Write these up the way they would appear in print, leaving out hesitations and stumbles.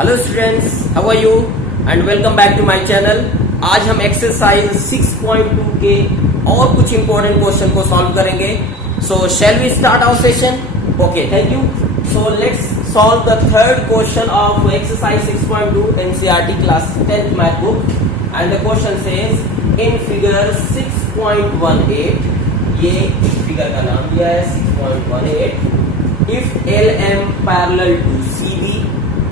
Hello students, how are you and welcome back to my channel. आज हम exercise 6.2 के और कुछ इंपॉर्टेंट क्वेश्चन को सॉल्व करेंगे। So shall we start our session? Okay, thank you. So let's solve the third question of exercise 6.2 NCERT class 10th math book and the question says in figure 6.18, ये figure का नाम दिया है 6.18, if L M parallel to C B.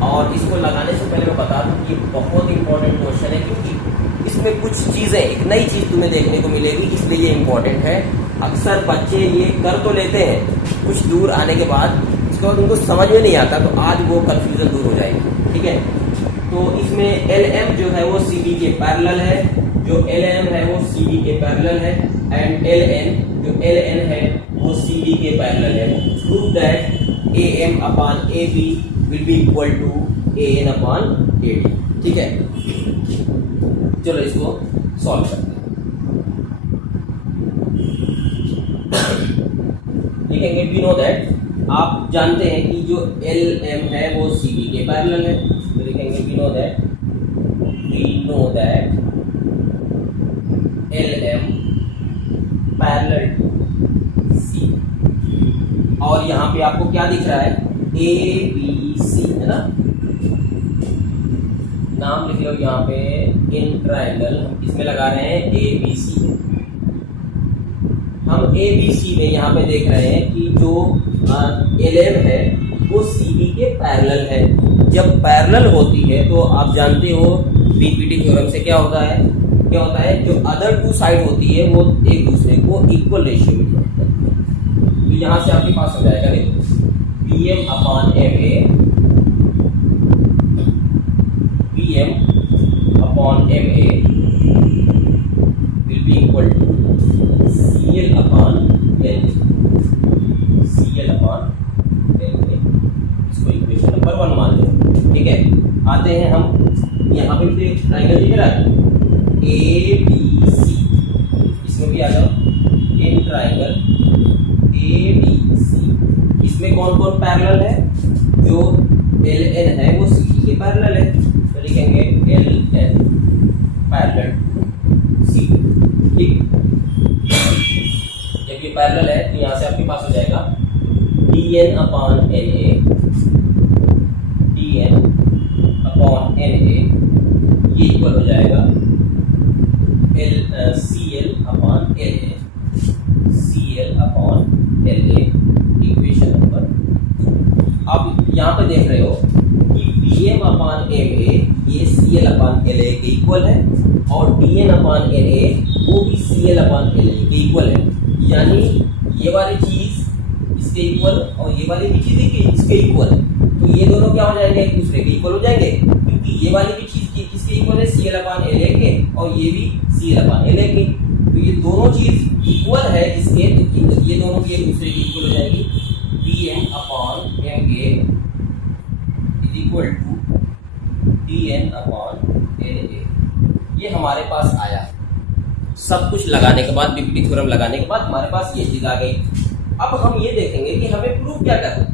और इसको लगाने से पहले मैं बता दूं कि ये बहुत इंपॉर्टेंट क्वेश्चन है, क्योंकि इसमें कुछ चीजें, एक नई चीज तुम्हें देखने को मिलेगी, इसलिए ये इंपॉर्टेंट है। अक्सर बच्चे ये कर तो लेते हैं, कुछ दूर आने के बाद इसके बाद उनको समझ में नहीं आता, तो आज वो कंफ्यूजन दूर हो जाएगी। ठीक है, तो इसमें एल एम जो है वो सी बी के पैरेलल है, जो एल एम है वो सी बी के पैरेलल है, एंड एल एन जो एल एन है वो सी बी के पैरेलल है। Prove that A M upon A B will be equal to an upon AD। ठीक है, चलो इसको सॉल्व करते हैं। लिखेंगे वी नो दैट, आप जानते हैं कि जो एल एम है वो सी बी के पैरेलल है, तो लिखेंगे we know that L M parallel to C. और यहाँ पे आपको क्या दिख रहा है? ए बी सी है ना, नाम लिख लो यहाँ पे इन ट्रायंगल। हम किसमें लगा रहे हैं? ए बी सी में। हम ए बी सी में यहाँ पे देख रहे हैं कि जो एल एम है वो सी बी के पैरेलल है। जब पैरेलल होती है तो आप जानते हो बीपीटी थ्योरम से क्या होता है, जो अदर टू साइड होती है वो एक दूसरे को इक्वल रेशियो में जोड़ते हैं। तो यहाँ से आपके पास हो जाएगा, देखो Pm upon Ma, Pm upon Ma will be equal to Cl upon L, Cl upon L। इसको इक्वेशन नंबर 1 मान लो। ठीक है, आते हैं हम यहाँ पे भी ट्रायंगल दिख रहा है ए बी सी, इसमें भी आ जाओ in triangle A B C. इसमें कौन कौन पैरेलल है? जो एल एन है वो सी के पैरेलल है, तो लिखेंगे एल एन पैरेलल टू सी। ठीक, जब ये पैरेलल है तो यहाँ से आपके पास हो जाएगा D N upon N A, D N upon N A, ये इक्वल हो जाएगा L C L upon L A, C L upon L A, equation number. अब यहाँ पे देख रहे हो कि Pm अपॉन Ma ये Cl अपॉन La के इक्वल है, और Dn अपॉन Na वो भी Cl अपॉन La के इक्वल है। यानी ये वाली चीज इसके इक्वल और ये वाली भी चीज इसके इक्वल है, तो ये दोनों क्या हो जाएंगे? एक दूसरे के इक्वल हो जाएंगे, क्योंकि ये वाली भी चीज किसके इक्वल है? Cl अपॉन La के, और ये भी Cl अपॉन La के। तो ये दोनों चीज इक्वल है इसके, तो ये दोनों भी एक दूसरे की इक्वल हो जाएगी। Pm upon Ma is equal to Dn upon Na। ये हमारे पास आया। सब कुछ लगाने के बाद, बीपीटी थ्योरम लगाने के बाद हमारे पास ये चीज आ गई। अब हम ये देखेंगे कि हमें प्रूफ क्या करना है।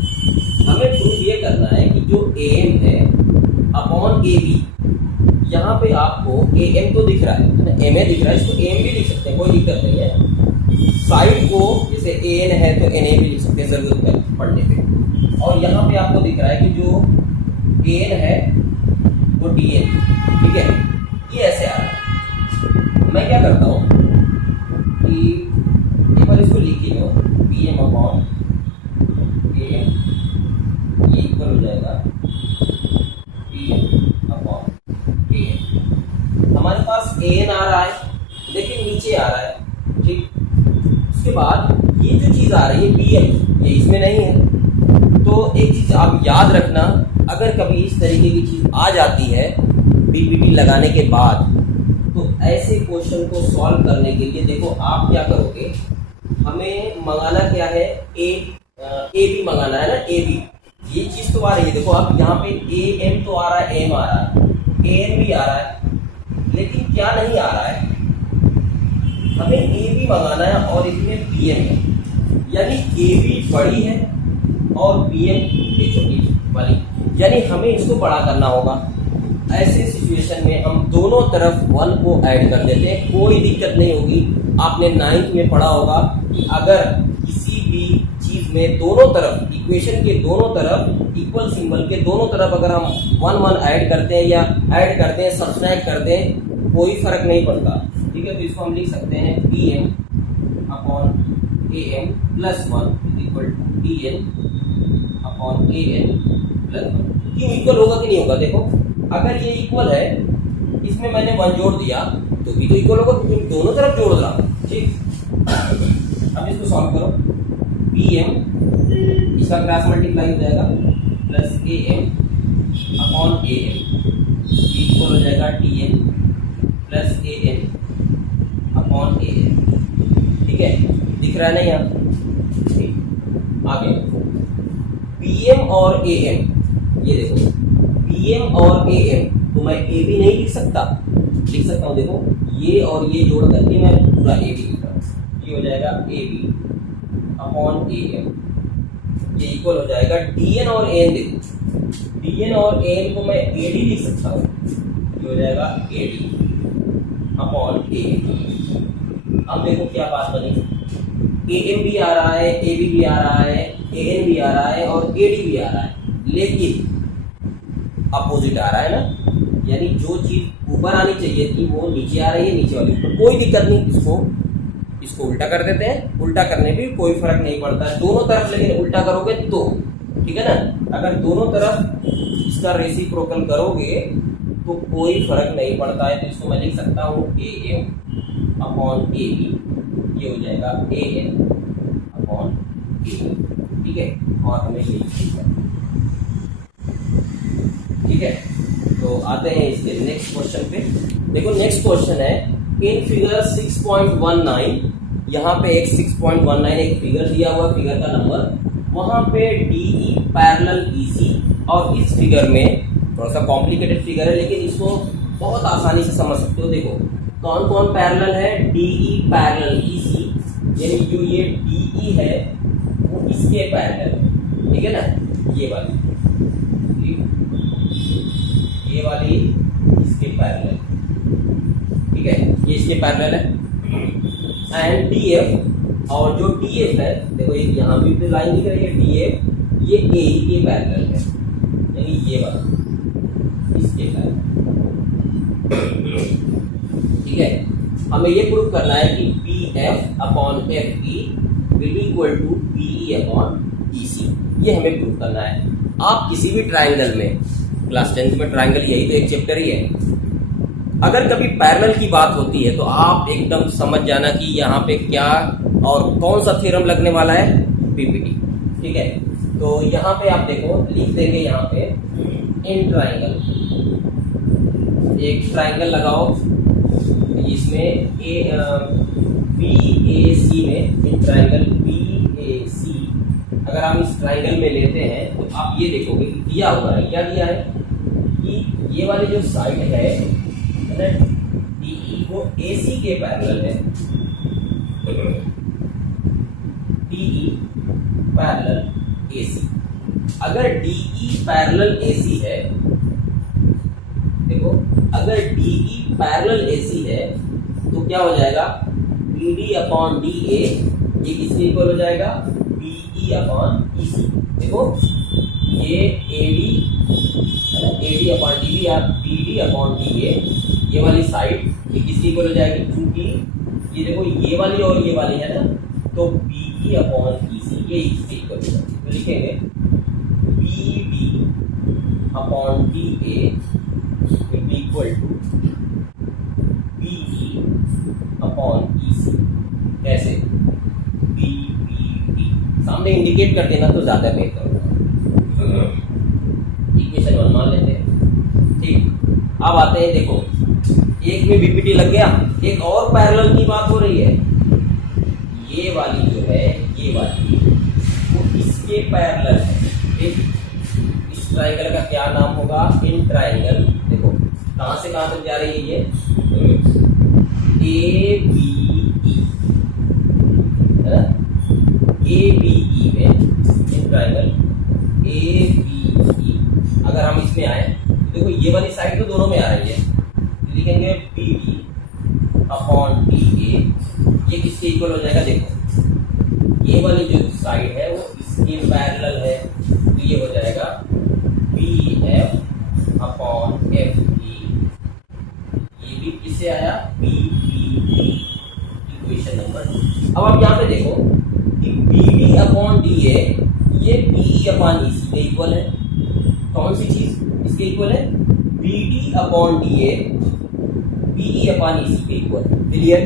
हमें प्रूफ ये करना है कि जो Am है अपॉन AB, यहाँ पे आपको Am तो दिख रहा है ना, Ma दिख रहा है, इसको Am भी लिख सकते हैं, कोई दिक्कत नहीं है। साइड को जैसे An है तो Na भी लिख सकते हैं जरूरत है पढ़ने पे। और यहाँ पे आपको दिख रहा है कि जो An है वो Dn, ठीक है, ये ऐसे आ रहा है। मैं क्या करता हूँ कि एक बार इसको लिख ही लो, Pm अपॉन Am ये इक्वल हो जाएगा Pm अपॉन Am। हमारे पास An आ रहा है लेकिन नीचे आ रहा है। ठीक, उसके बाद ये जो चीज आ रही है Pm, ये इसमें नहीं है। तो एक चीज आप याद रखना, अगर कभी इस तरीके की चीज आ जाती है बीपीटी लगाने के बाद, तो ऐसे क्वेश्चन को सॉल्व करने के लिए देखो आप क्या करोगे, हमें मंगाना क्या है? ए बी मंगाना है ना, ए बी। ये चीज तो आ रही है, देखो आप यहाँ पे ए एम तो आ रहा है, एम आ रहा है, ए एम भी आ रहा है, लेकिन क्या नहीं आ रहा है? हमें ए बी मंगाना है और इसमें पी एम है, यानी ए बी बड़ी है और पी एम छोटी वाली यानी हमें इसको बड़ा करना होगा। ऐसे सिचुएशन में हम दोनों तरफ 1 को ऐड कर देते हैं, कोई दिक्कत नहीं होगी। आपने 9th में पढ़ा होगा कि अगर किसी भी चीज में दोनों तरफ, इक्वेशन के दोनों तरफ, इक्वल सिंबल के दोनों तरफ अगर हम 1 ऐड करते हैं या ऐड करते हैं, सब्सट्रैक्ट करते हैं, कोई फर्क नहीं पड़ता। ठीक है, तो इसको हम लिख सकते हैं pm upon am plus 1 equal to dn upon an plus 1। क्यों इक्वल होगा कि नहीं होगा? देखो, अगर ये इक्वल है, इसमें मैंने 1 जोड़ दिया तो भी तो इक्वल होगा, क्योंकि दोनों तरफ जोड़ रहा हूं। ठीक, अब इसको सॉल्व करो। pm इसका क्रॉस मल्टीप्लाई हो जाएगा plus am upon am equal हो जाएगा dn plus an upon an। ठीक है, दिख रहा है ना यहाँ? ठीक, आगे pm और am, ये देखो pm और am, तो मैं ab नहीं लिख सकता? लिख सकता हूँ। देखो, ये और ये जोड़ करके मैं पूरा ab लिख रहा हूँ। ये हो जाएगा ab अपॉन am, ये इक्वल हो जाएगा dn और an। देखो, dn और an को मैं ad लिख सकता हूँ, ये हो जाएगा ad अपॉन am। अब देखो क्या बात बनी, am भी आ रहा है, ab भी आ रहा है, an भी आ रहा है और ad भी आ रहा है, लेकिन अपोजिट आ रहा है ना, यानी जो चीज ऊपर आनी चाहिए थी वो नीचे आ रही है, नीचे वाली ऊपर। कोई दिक्कत नहीं, इसको उल्टा कर देते हैं। उल्टा करने भी कोई फर्क नहीं पड़ता है दोनों तरफ, लेकिन उल्टा करोगे तो, ठीक है ना। अगर दोनों तरफ इसका रेसिप्रोकल करोगे तो कोई फर्क नहीं पड़ता है। तो इसको मैं लिख सकता हूँ am अपॉन ab, ये हो जाएगा an अपॉन ab। ठीक है, और हमें ये ठीक है। तो आते हैं इसके नेक्स्ट क्वेश्चन पे। देखो, नेक्स्ट क्वेश्चन है इन फिगर 6.19, यहाँ पे एक 6.19 एक फिगर दिया हुआ, फिगर का नंबर, वहां पे DE पैरेलल EC, और इस फिगर में थोड़ा सा कॉम्प्लिकेटेड फिगर है, लेकिन इसको बहुत आसानी से समझ सकते हो। देखो, कौन कौन पैरेलल है? DE पैरेलल EC, यानी जो ये DE है वो इसके पैरेलल, ठीक है ना, ये वाली, ये वाली इसके पैरेलल, ठीक है, ये इसके पैरेलल है। एंड DF, और जो DF है, देखो एक यहाँ भी तो लाइन दिख रही है DF, ये AE के पैरेलल है, यानी ये वाला इसके पैरेलल। ठीक है, हमें ये प्रूव करना है कि BF upon FE will be equal to BE upon EC, ये हमें प्रूव करना है। आप किसी भी ट्राइंगल में, क्लास 10th में ट्राइंगल यही तो एक चैप्टर ही है, अगर कभी पैरेलल की बात होती है तो आप एकदम समझ जाना कि यहाँ पे क्या और कौन सा थ्योरम लगने वाला है, PPT। ठीक है, तो यहाँ पे आप देखो, लिख देंगे यहाँ पे इन ट्राइंगल, एक ट्राइंगल लगाओ इसमें BAC में, इन ट्राइंगल BAC अगर हम इस ट्राइंगल में लेते हैं तो आप ये देखोगे कि दिया हुआ है, क्या दिया है कि ये वाली जो साइड है ना DE, वो AC के पैरेलल है, DE पैरेलल AC। अगर DE पैरेलल AC है, देखो, अगर DE पैरेलल AC है तो क्या हो जाएगा, BD अपॉन DA, ये किसके इक्वल हो जाएगा, BE अपॉन EC। देखो, ये AD अपॉन DB या BD अपॉन DA, ये वाली साइड ये किसकी इक्वल हो जाएगी, क्योंकि ये देखो ये वाली और ये वाली है ना, तो BE अपॉन EC ये इसके इक्वल हो जाएगी। तो लिखेंगे BD upon DA will be equal to BE upon EC। कैसे? BBD सामने इंडिकेट कर देना तो ज्यादा बेहतर होगा। इक्वेशन 1 मान लेते हैं। ठीक, अब आते हैं, देखो एक में बीपीटी लग गया, एक और पैरेलल की बात हो रही है, ये वाली जो है, ये वाली वो इसके पैरेलल है। इस ट्राइंगल का क्या नाम होगा, इन ट्राइंगल। देखो कहां से कहां तक जा रही है, ये ABE में, इन ट्राइंगल ABE देखो ये वाली साइड तो दोनों में आ रही है, तो लिखेंगे B D upon D A, ये किसके इक्वल हो जाएगा, देखो ये वाली जो साइड है वो इसके पैरेलल है, तो ये हो जाएगा B F upon F E, ये भी किससे आया, बी ई, इक्वेशन नंबर 2। अब आप यहाँ पे देखो कि B D upon D A ये B E upon E C के इक्वल है। कौन सी चीज इसके इक्वल है, B D upon D A B E upon E C के इक्वल, क्लियर।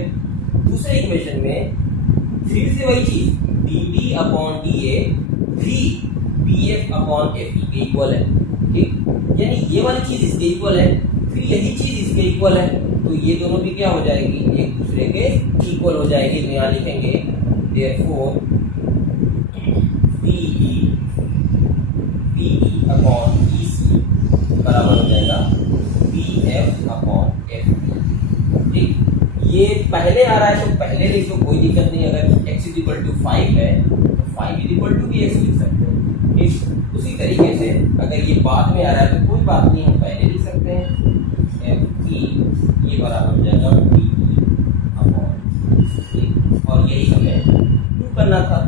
दूसरे इक्वेशन में फिर से वही चीज B D upon D A भी B F upon F E के इक्वल है, ठीक, यानी ये वाली चीज इसके इक्वल है, फिर यही चीज इसके इक्वल है, तो ये दोनों भी क्या हो जाएगी, एक दूसरे के इक्वल हो जाएगी। तो यहाँ लिखेंगे therefore B E upon E सी बराबर हो जाएगा बी एफ अपॉन एफ, ठीक। ये पहले आ रहा है तो पहले लिख लो, कोई दिक्कत नहीं। अगर x इक्वल टू 5 है तो 5 इक्वल टू भी x लिख सकते हो, ठीक। उसी तरीके से अगर ये बाद में आ रहा है तो कोई बात नहीं, हम पहले लिख सकते हैं एफ ई, ये बराबर हो जाएगा बी ई अपॉन, ठीक। और यही हमें प्रूव करना था।